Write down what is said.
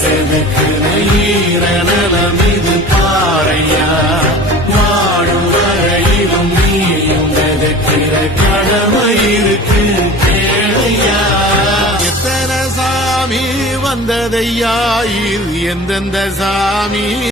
செதுக்குன ஈரநலம் இது பாறையா வாழும் வரையிலும் நீயும் செதுக்கிற கடமை இருக்கு கேளையா எத்தனை சாமி வந்ததையா இது எந்தெந்த சாமி